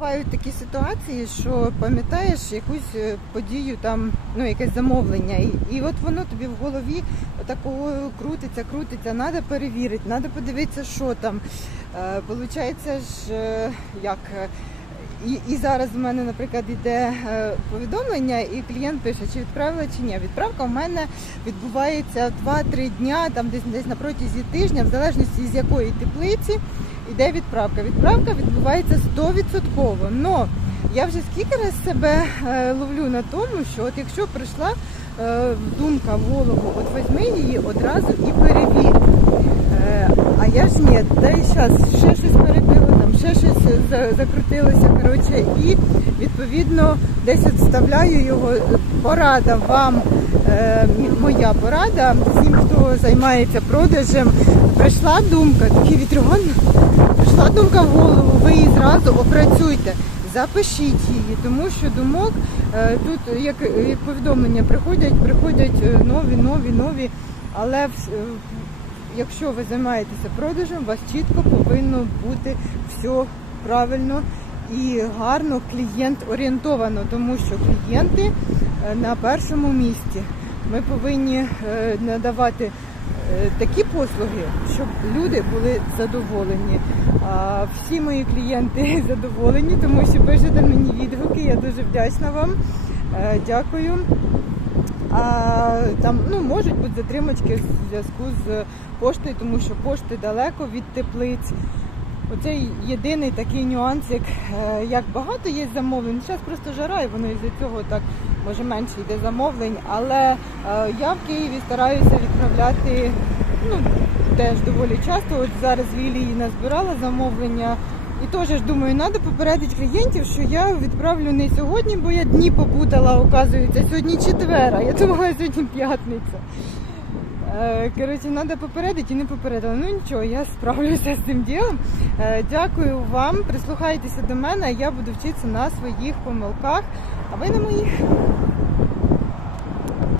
Бувають такі ситуації, що пам'ятаєш якусь е, подію, там ну якесь замовлення, і, і от воно тобі в голові такого крутиться, крутиться, треба перевірити, треба подивитися, що там. Е, Получається е, як. е, І, і зараз в мене, наприклад, йде е, повідомлення, і клієнт пише, чи відправила чи ні. Відправка в мене відбувається 2-3 дня, там десь десь на протязі тижня, в залежності з якої теплиці йде відправка. Відправка відбувається 100%. Но я вже скільки раз себе е, ловлю на тому, що от якщо прийшла е, думка в голову, от візьми її одразу і перевір. Е, а я ж ні, дай зараз ще щось перебило, там ще щось закрутилося. Коротше, і відповідно десь от вставляю його. Порада вам, моя порада всім, хто займається продажем. Прийшла думка, такий вітрогон, прийшла думка в голову, ви її зразу опрацюйте. Запишіть її, тому що думок е, тут як, як повідомлення приходять, приходять е, нові, нові, нові. Але е, якщо ви займаєтеся продажем, у вас чітко повинно бути все правильно і гарно клієнт орієнтовано, тому що клієнти е, на першому місці. Ми повинні е, надавати е, такі послуги, щоб люди були задоволені. А всі мої клієнти задоволені, тому що пишете мені відгуки. Я дуже вдячна вам. Дякую. А там ну можуть бути затримочки в зв'язку з поштою, тому що пошти далеко від теплиць. Оце єдиний такий нюанс, як, е, як багато є замовлень. Зараз просто жара, і воно із-за цього так може менше йде замовлень. Але е, я в Києві стараюся відправляти ну, теж доволі часто. От зараз в назбирала замовлення. І теж думаю, треба попередити клієнтів, що я відправлю не сьогодні, бо я дні попутала, оказується, сьогодні четвер, а я думала, сьогодні п'ятниця. Е, Коротше, треба попередити і не попередила. Ну нічого, я справлюся з цим ділом. Е, Дякую вам. Прислухайтеся до мене, я буду вчитися на своїх помилках, а ви на моїх.